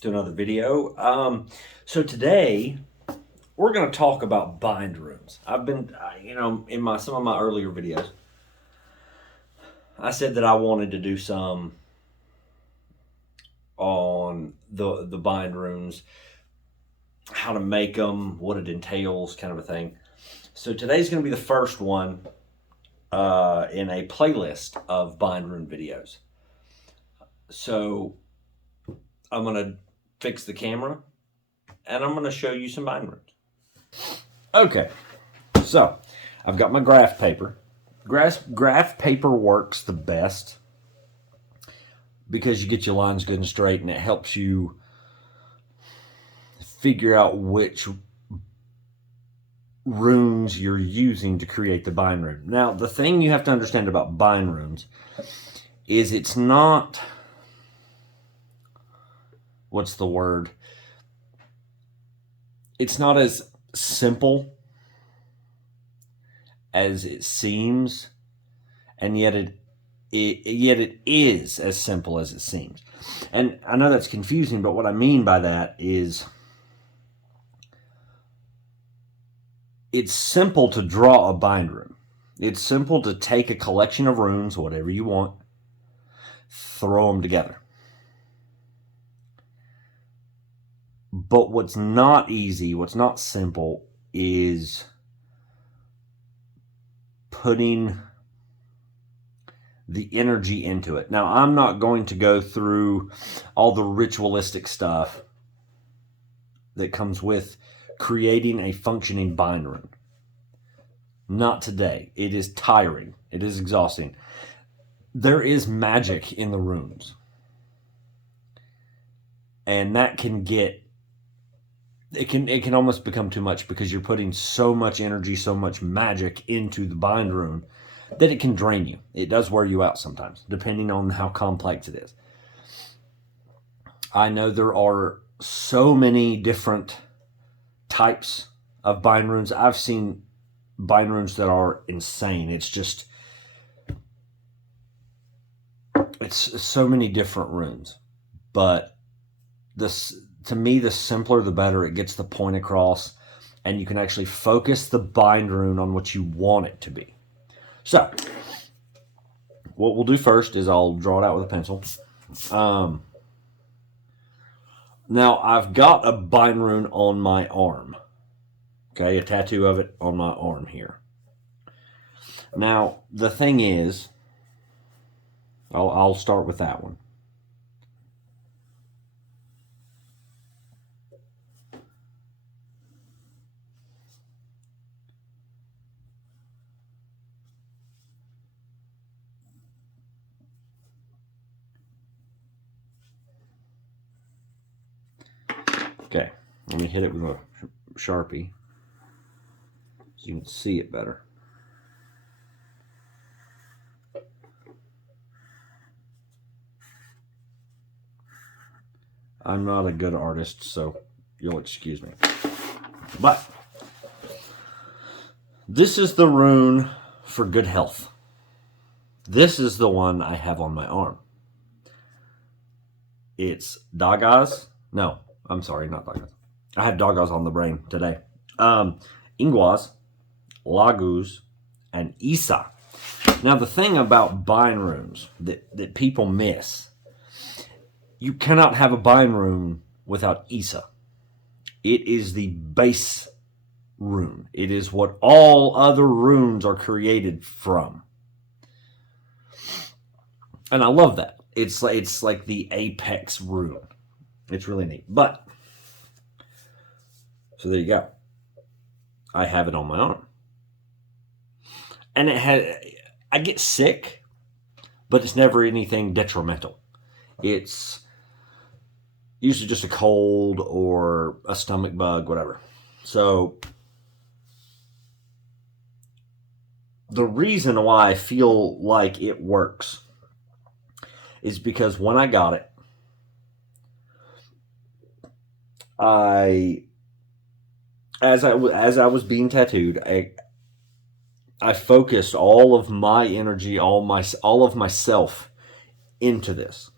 to another video. So today we're going to talk about bindrooms. I've been, in my some of my earlier videos, I said that I wanted to do some on the bindrooms, how to make them, what it entails, kind of a thing. So today's going to be the first one in a playlist of bindroom videos. So I'm going to fix the camera and I'm going to show you some bindrooms. Okay, so I've got my graph paper. Graph paper works the best because you get your lines good and straight, and it helps you figure out which runes you're using to create the bind rune. Now, the thing you have to understand about bind runes is it's not, what's the word? It's not as simple as it seems, and yet it is as simple as it seems. And I know that's confusing, but what I mean by that is it's simple to draw a bind rune. It's simple to take a collection of runes, whatever you want, throw them together. But what's not easy, what's not simple, is putting the energy into it. Now, I'm not going to go through all the ritualistic stuff that comes with creating a functioning bind rune. Not today. It is tiring. It is exhausting. There is magic in the runes. And that can get, it can almost become too much because you're putting so much energy, so much magic into the bind rune that it can drain you. It does wear you out sometimes, depending on how complex it is. I know there are so many different types of bind runes. I've seen bind runes that are insane. It's so many different runes. But this, to me, the simpler the better. It gets the point across, and you can actually focus the bind rune on what you want it to be. So, what we'll do first is I'll draw it out with a pencil. Now, I've got a bind rune on my arm. Okay, a tattoo of it on my arm here. Now, the thing is, I'll start with that one. Okay, let me hit it with a Sharpie so you can see it better. I'm not a good artist, so you'll excuse me. But this is the rune for good health. This is the one I have on my arm. It's Dagas. No, I'm sorry, not Dagas. I had Dagas on the brain today. Ingwas, Lagus, and Isa. Now, the thing about bind runes that people miss, you cannot have a bind rune without Isa. It is the base rune. It is what all other runes are created from. And I love that. It's like the apex rune. It's really neat. But, so there you go. I have it on my arm. And I get sick, but it's never anything detrimental. It's usually just a cold or a stomach bug, whatever. So the reason why I feel like it works is because when I got it, as I was being tattooed, I focused all of my energy, all of myself into this.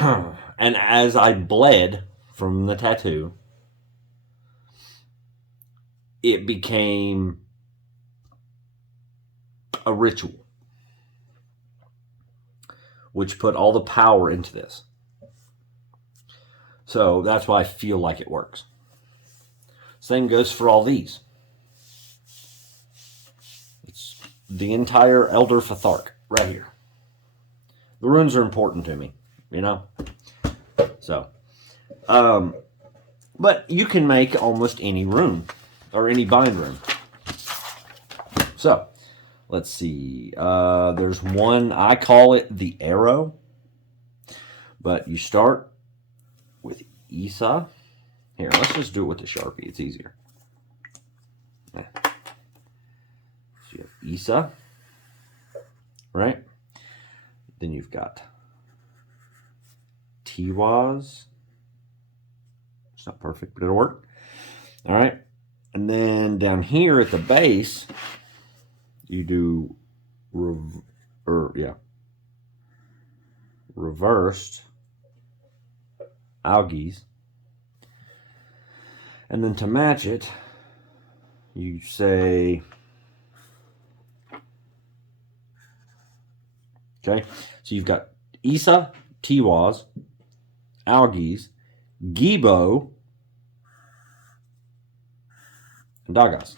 And as I bled from the tattoo, it became a ritual, which put all the power into this. So that's why I feel like it works. Same goes for all these. It's the entire Elder Fathark right here. The runes are important to me, you know? So, but you can make almost any rune or any bind rune. So, let's see. There's one, I call it the arrow, but you start with Isa. Here, let's just do it with the Sharpie. It's easier. So you have Isa, right? Then you've got Tiwaz. It's not perfect, but it'll work. All right. And then down here at the base, you do reversed algaes. And then to match it, you say, okay, so you've got Isa, Tiwaz, algaes, Gibo, and Dagas.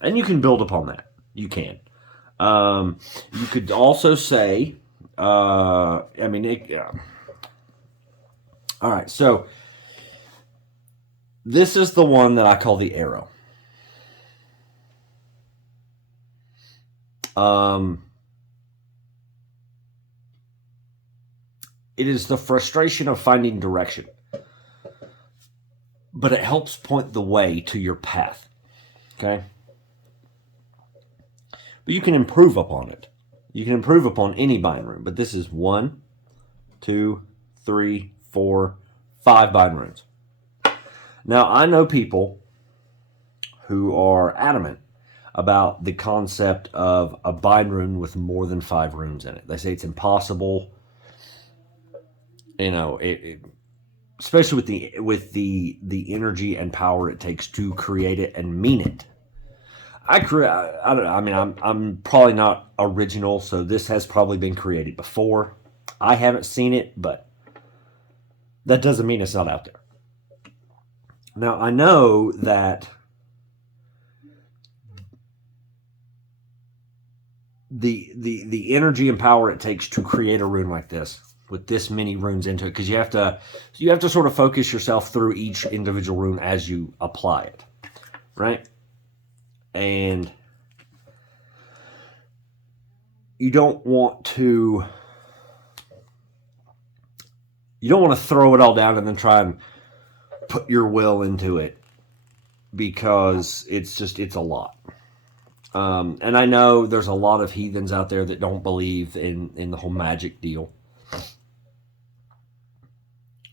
And you can build upon that. You can. You could also say, all right, so this is the one that I call the arrow. It is the frustration of finding direction, but it helps point the way to your path, okay? But you can improve upon it. You can improve upon any bind rune, but this is 1, 2, 3, 4, 5 bind runes. Now, I know people who are adamant about the concept of a bind rune with more than 5 runes in it. They say it's impossible. You know, especially with the energy and power it takes to create it and mean it. I don't know. I mean, I'm probably not original, so this has probably been created before. I haven't seen it, but that doesn't mean it's not out there. Now, I know that the energy and power it takes to create a rune like this, with this many runes into it, because you have to sort of focus yourself through each individual rune as you apply it, right? And you don't want to throw it all down and then try and put your will into it, because it's a lot. And I know there's a lot of heathens out there that don't believe in the whole magic deal.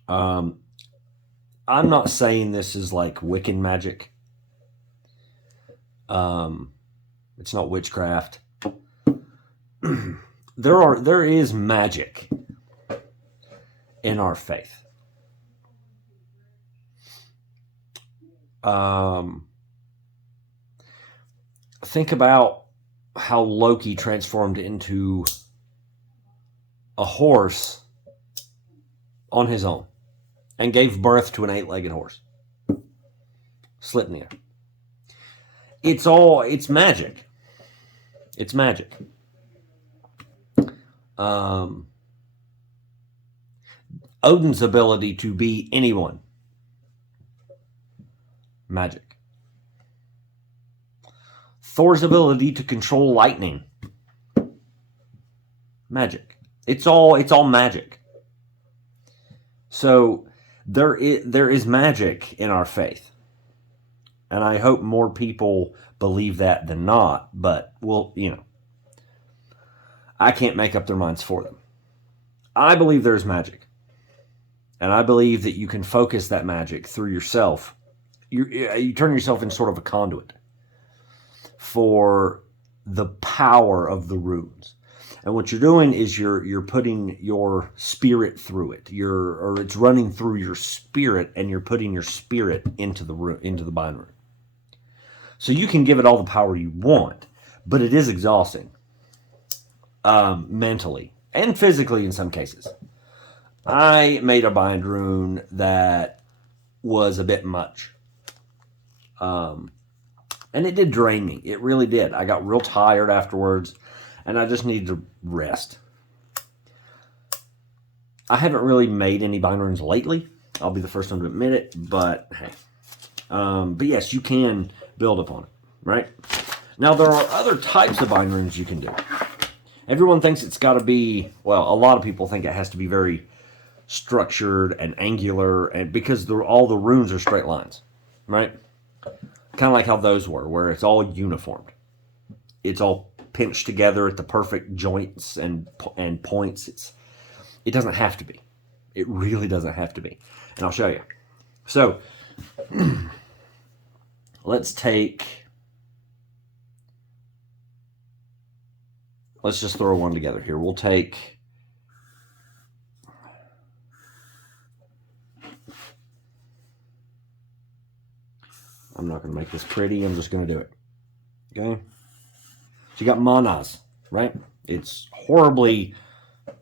I'm not saying this is like Wiccan magic. It's not witchcraft. There is magic in our faith. Think about how Loki transformed into a horse on his own and gave birth to an 8-legged horse. Slipnir. It's magic. It's magic. Odin's ability to be anyone. Magic. Thor's ability to control lightning. Magic. It's all magic. So there is magic in our faith. And I hope more people believe that than not, but I can't make up their minds for them. I believe there's magic. And I believe that you can focus that magic through yourself. You turn yourself into sort of a conduit for the power of the runes. And what you're doing is you're putting your spirit through it. Or it's running through your spirit, and you're putting your spirit into the bind rune. So you can give it all the power you want, but it is exhausting, mentally and physically in some cases. I made a bind rune that was a bit much. And it did drain me. It really did. I got real tired afterwards, and I just needed to rest. I haven't really made any bind runes lately. I'll be the first one to admit it, but hey. But yes, you can build upon it, right? Now, there are other types of bind runes you can do. Everyone thinks it's got to be, well, a lot of people think it has to be very structured and angular, and because all the runes are straight lines, right? Kind of like how those were, where it's all uniformed. It's all pinched together at the perfect joints and points. It doesn't have to be. It really doesn't have to be. And I'll show you. So, let's just throw one together here. We'll take... I'm not going to make this pretty. I'm just going to do it. Okay? So you got manas, right? It's horribly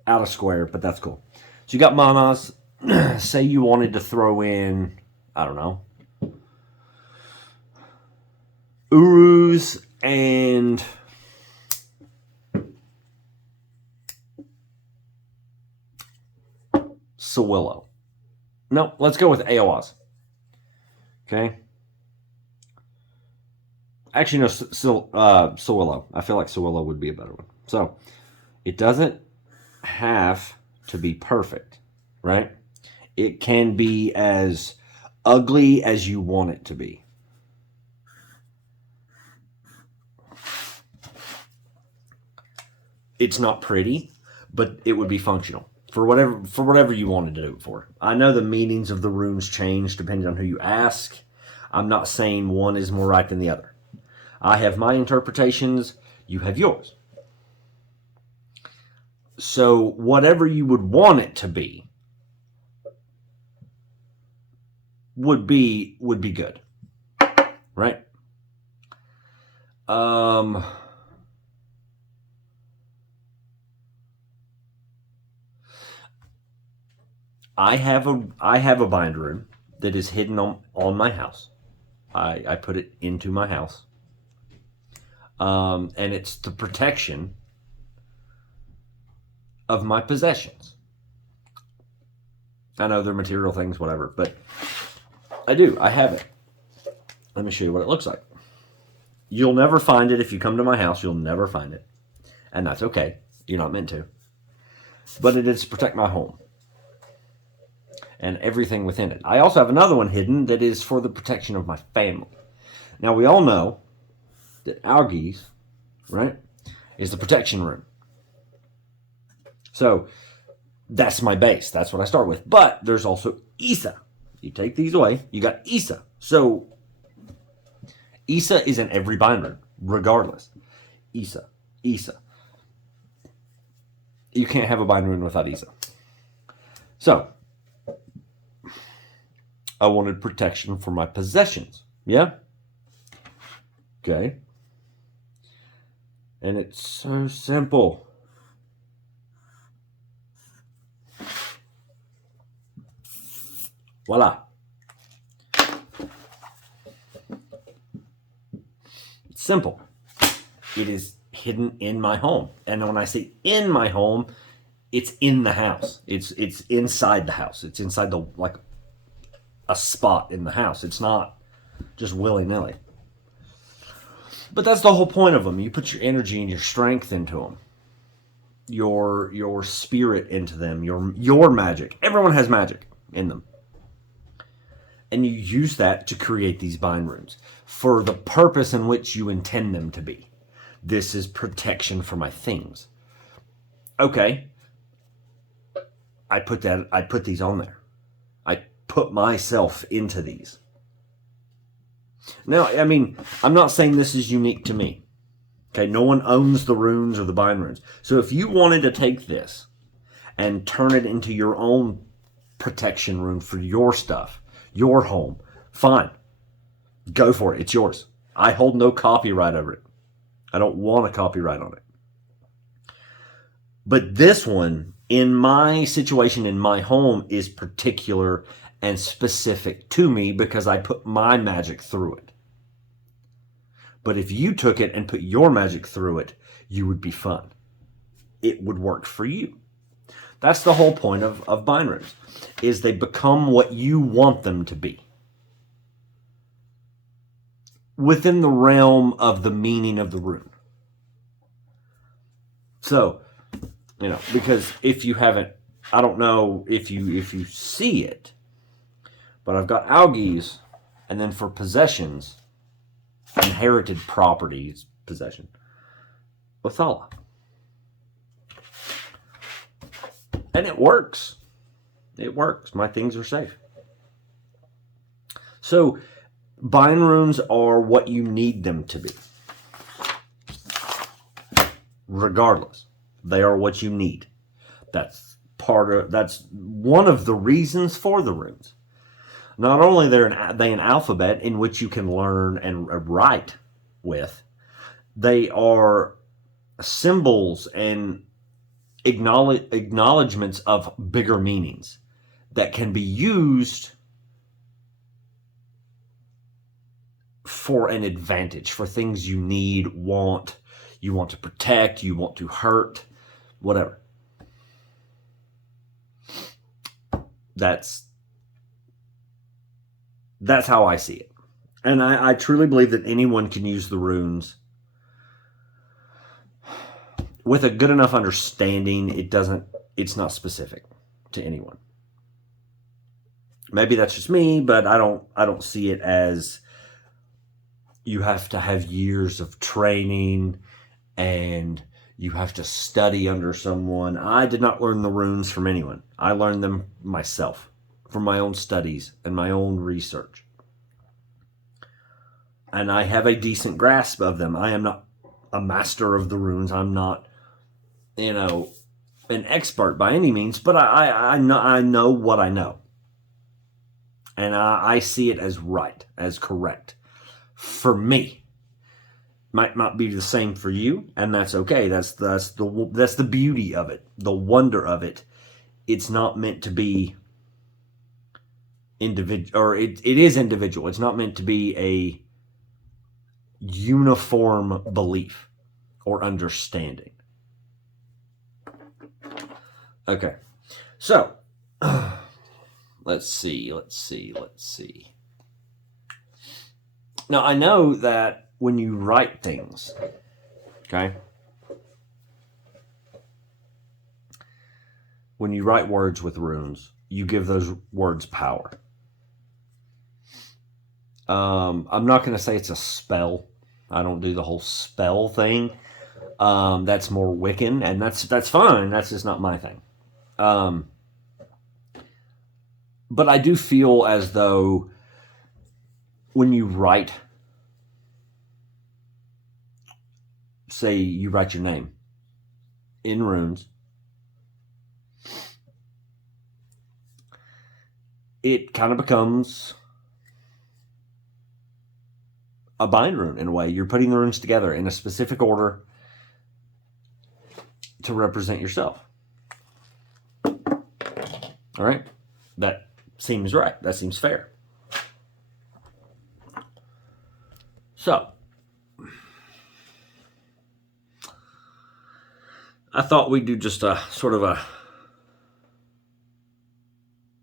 out of square, but that's cool. So you got manas. Say you wanted to throw in, I don't know, urus and Sawillo. No, let's go with Aowas. Okay? Actually, no, Sawillo. I feel like Sawillo would be a better one. So, it doesn't have to be perfect, right? It can be as ugly as you want it to be. It's not pretty, but it would be functional for whatever you wanted to do it for. I know the meanings of the runes change depending on who you ask. I'm not saying one is more right than the other. I have my interpretations, you have yours. So whatever you would want it to be would be good. Right? I have a bind rune that is hidden on my house. I put it into my house. And it's the protection of my possessions. I know they're material things, whatever, but I have it. Let me show you what it looks like. You'll never find it if you come to my house. You'll never find it. And that's okay. You're not meant to. But it is to protect my home and everything within it. I also have another one hidden that is for the protection of my family. Now, we all know that Algies, right, is the protection rune. So, that's my base. That's what I start with. But there's also Isa. You take these away, you got Isa. So, Isa is in every bind rune, regardless. Isa. You can't have a bind rune without Isa. So, I wanted protection for my possessions. Yeah? Okay. And it's so simple. Voila. It's simple. It is hidden in my home. And when I say in my home, it's in the house. It's inside the house. It's inside a spot in the house. It's not just willy-nilly. But that's the whole point of them. You put your energy and your strength into them. Your spirit into them. Your magic. Everyone has magic in them. And you use that to create these bind runes for the purpose in which you intend them to be. This is protection for my things. Okay. I put these on there. I put myself into these. Now, I mean, I'm not saying this is unique to me. Okay, no one owns the runes or the bind runes. So if you wanted to take this and turn it into your own protection rune for your stuff, your home, fine. Go for it. It's yours. I hold no copyright over it. I don't want a copyright on it. But this one, in my situation, in my home, is particular and specific to me because I put my magic through it. But if you took it and put your magic through it, you would be fun. It would work for you. That's the whole point of bind runes, is they become what you want them to be, within the realm of the meaning of the rune. So, because if you haven't, I don't know if you see it, but I've got algaes, and then for possessions, inherited properties, possession, Othala. And it works. It works. My things are safe. So, bind runes are what you need them to be. Regardless, they are what you need. That's one of the reasons for the runes. Not only are they an alphabet in which you can learn and write with, they are symbols and acknowledgments of bigger meanings that can be used for an advantage, for things you need, want, you want to protect, you want to hurt, whatever. That's how I see it. And I truly believe that anyone can use the runes with a good enough understanding. It's not specific to anyone. Maybe that's just me, but I don't see it as you have to have years of training and you have to study under someone. I did not learn the runes from anyone. I learned them myself from my own studies and my own research. And I have a decent grasp of them. I am not a master of the runes. I'm not, an expert by any means, but I know what I know. And I see it as right, as correct. For me. Might not be the same for you, and that's okay. That's the beauty of it, the wonder of it. It's not meant to be individual, or it is individual. It's not meant to be a uniform belief or understanding. Okay, so let's see. Now I know that when you write things, okay? When you write words with runes, you give those words power. I'm not going to say it's a spell. I don't do the whole spell thing. That's more Wiccan, and that's fine. That's just not my thing. But I do feel as though when you write, say you write your name in runes, it kind of becomes a bind rune in a way. You're putting the runes together in a specific order to represent yourself. All right? That seems right. That seems fair. So, I thought we'd do just a sort of a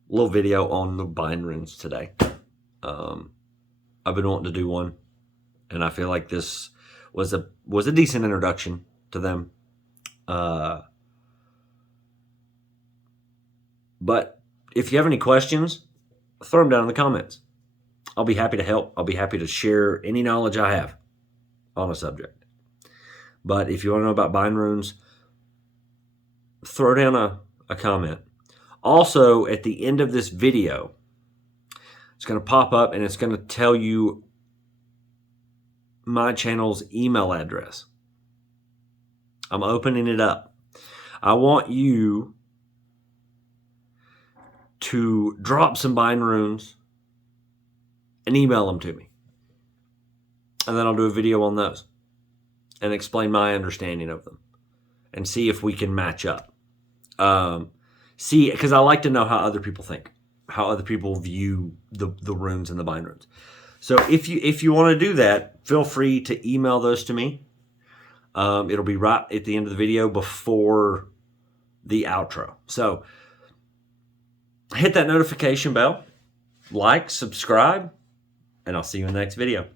little video on the bind runes today. I've been wanting to do one, and I feel like this was a decent introduction to them. But if you have any questions, throw them down in the comments. I'll be happy to help. I'll be happy to share any knowledge I have on a subject. But if you want to know about bind runes, throw down a comment. Also, at the end of this video, it's going to pop up and it's going to tell you my channel's email address. I'm opening it up. I want you to drop some bindrunes and email them to me. And then I'll do a video on those and explain my understanding of them and see if we can match up. Because I like to know how other people think, how other people view the runes and the bindrunes. So if you want to do that, feel free to email those to me. It'll be right at the end of the video before the outro. So hit that notification bell, like, subscribe, and I'll see you in the next video.